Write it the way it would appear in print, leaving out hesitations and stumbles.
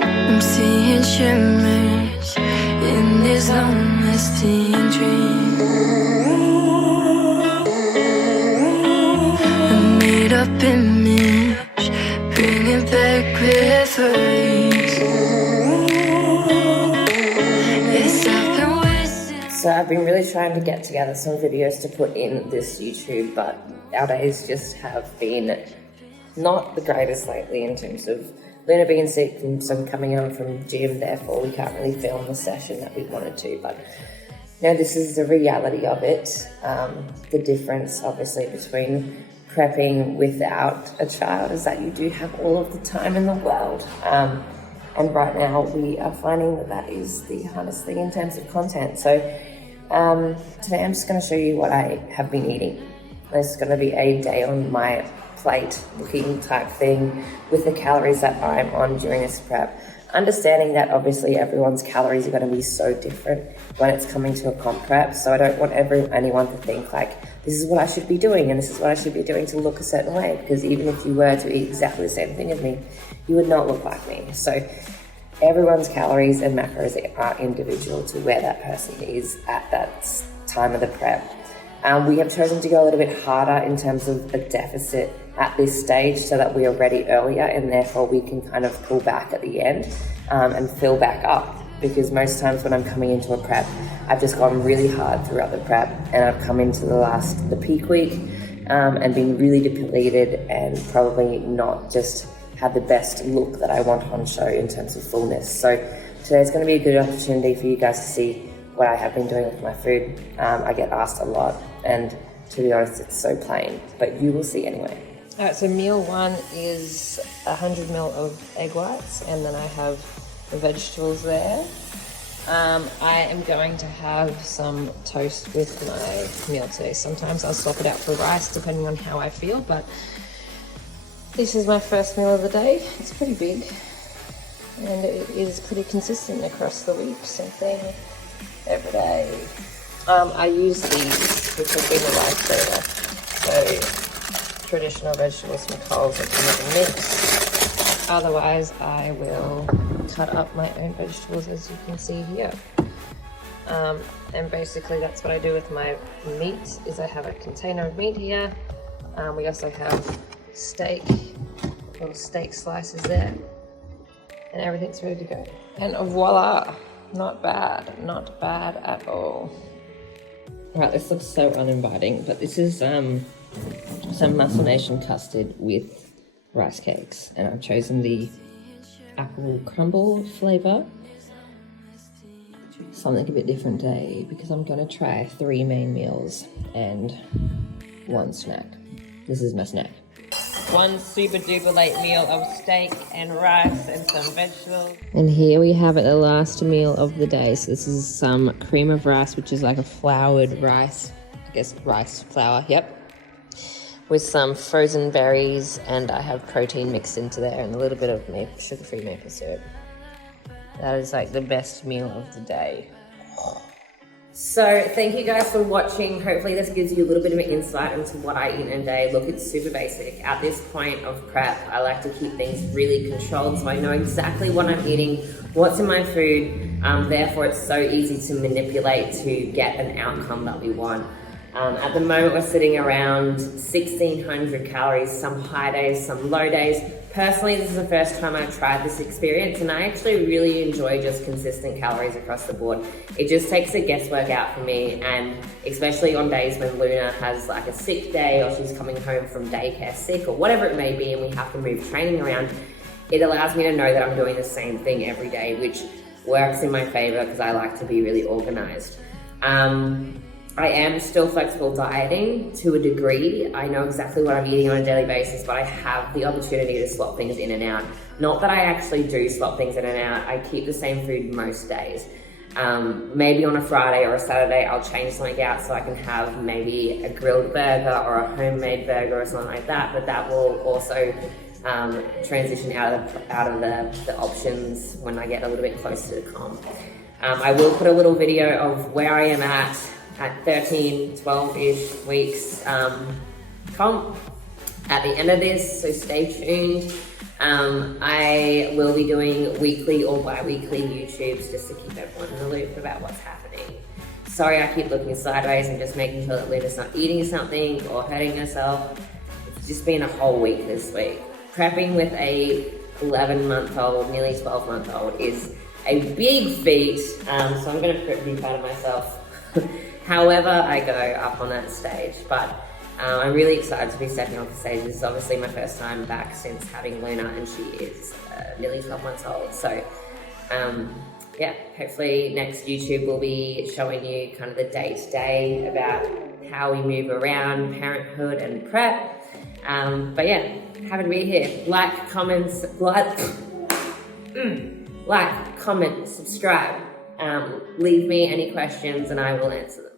I'm seeing shimmers in this long-lasting dream. A made-up image, bring it back with ease. Yes, I've been wasting. So I've been really trying to get together some videos to put in this YouTube, but our days just have been not the greatest lately in terms of Luna being sick and some coming home from gym, therefore we can't really film the session that we wanted to, but you know, this is the reality of it. The difference obviously between prepping without a child is that you do have all of the time in the world. And right now we are finding that that is the hardest thing in terms of content. So today I'm just going to show you what I have been eating. This is going to be a day on my plate looking type thing with the calories that I'm on during this prep. Understanding that obviously everyone's calories are going to be so different when it's coming to a comp prep. So I don't want anyone to think like, this is what I should be doing and this is what I should be doing to look a certain way. Because even if you were to eat exactly the same thing as me, you would not look like me. So everyone's calories and macros are individual to where that person is at that time of the prep. We have chosen to go a little bit harder in terms of a deficit at this stage so that we are ready earlier and therefore we can kind of pull back at the end and fill back up, because most times when I'm coming into a prep, I've just gone really hard throughout the prep and I've come into the peak week and been really depleted and probably not just had the best look that I want on show in terms of fullness. So today's going to be a good opportunity for you guys to see what I have been doing with my food. I get asked a lot and to be honest, it's so plain, but you will see anyway. All right, so meal one is 100 ml of egg whites, and then I have the vegetables there. I am going to have some toast with my meal today. Sometimes I'll swap it out for rice depending on how I feel, but this is my first meal of the day. It's pretty big, and it is pretty consistent across the week. Same thing every day. I use these, which have been a lifesaver. So traditional vegetables from Coles that come in a mix. Otherwise, I will cut up my own vegetables, as you can see here. And basically that's what I do with my meat, is I have a container of meat here. We also have steak, little steak slices there, and everything's ready to go. And voila, not bad at all. Right, this looks so uninviting, but this is some Muscle Nation custard with rice cakes, and I've chosen the apple crumble flavor. Something a bit different today because I'm going to try 3 main meals and 1 snack. This is my snack. 1 super duper late meal of steak and rice and some vegetables. And here we have it, the last meal of the day. So this is some cream of rice, which is like a floured rice, I guess rice flour, yep. With some frozen berries, and I have protein mixed into there and a little bit of sugar-free maple syrup. That is like the best meal of the day. So thank you guys for watching. Hopefully this gives you a little bit of an insight into what I eat in a day. Look, it's super basic. At this point of prep, I like to keep things really controlled so I know exactly what I'm eating, what's in my food. Therefore, it's so easy to manipulate to get an outcome that we want. At the moment, we're sitting around 1,600 calories, some high days, some low days. Personally, this is the first time I've tried this experience, and I actually really enjoy just consistent calories across the board. It just takes the guesswork out for me, and especially on days when Luna has like a sick day or she's coming home from daycare sick or whatever it may be and we have to move training around, it allows me to know that I'm doing the same thing every day, which works in my favor because I like to be really organized. I am still flexible dieting to a degree. I know exactly what I'm eating on a daily basis, but I have the opportunity to swap things in and out. Not that I actually do swap things in and out. I keep the same food most days. Maybe on a Friday or a Saturday, I'll change something out so I can have maybe a grilled burger or a homemade burger or something like that, but that will also transition out of the options when I get a little bit closer to the comp. I will put a little video of where I am at 13, 12-ish weeks comp at the end of this, so stay tuned. I will be doing weekly or bi-weekly YouTubes just to keep everyone in the loop about what's happening. Sorry I keep looking sideways and just making sure that Luna's not eating something or hurting herself. It's just been a whole week this week. Prepping with a 11-month-old, nearly 12-month-old is a big feat, so I'm going to be proud of myself however I go up on that stage. But I'm really excited to be stepping off the stage. This is obviously my first time back since having Luna, and she is nearly 12 months old. So yeah, hopefully next YouTube will be showing you kind of the day-to-day about how we move around parenthood and prep. But yeah, happy to be here. Like, comments, like, comment, subscribe. Leave me any questions and I will answer them.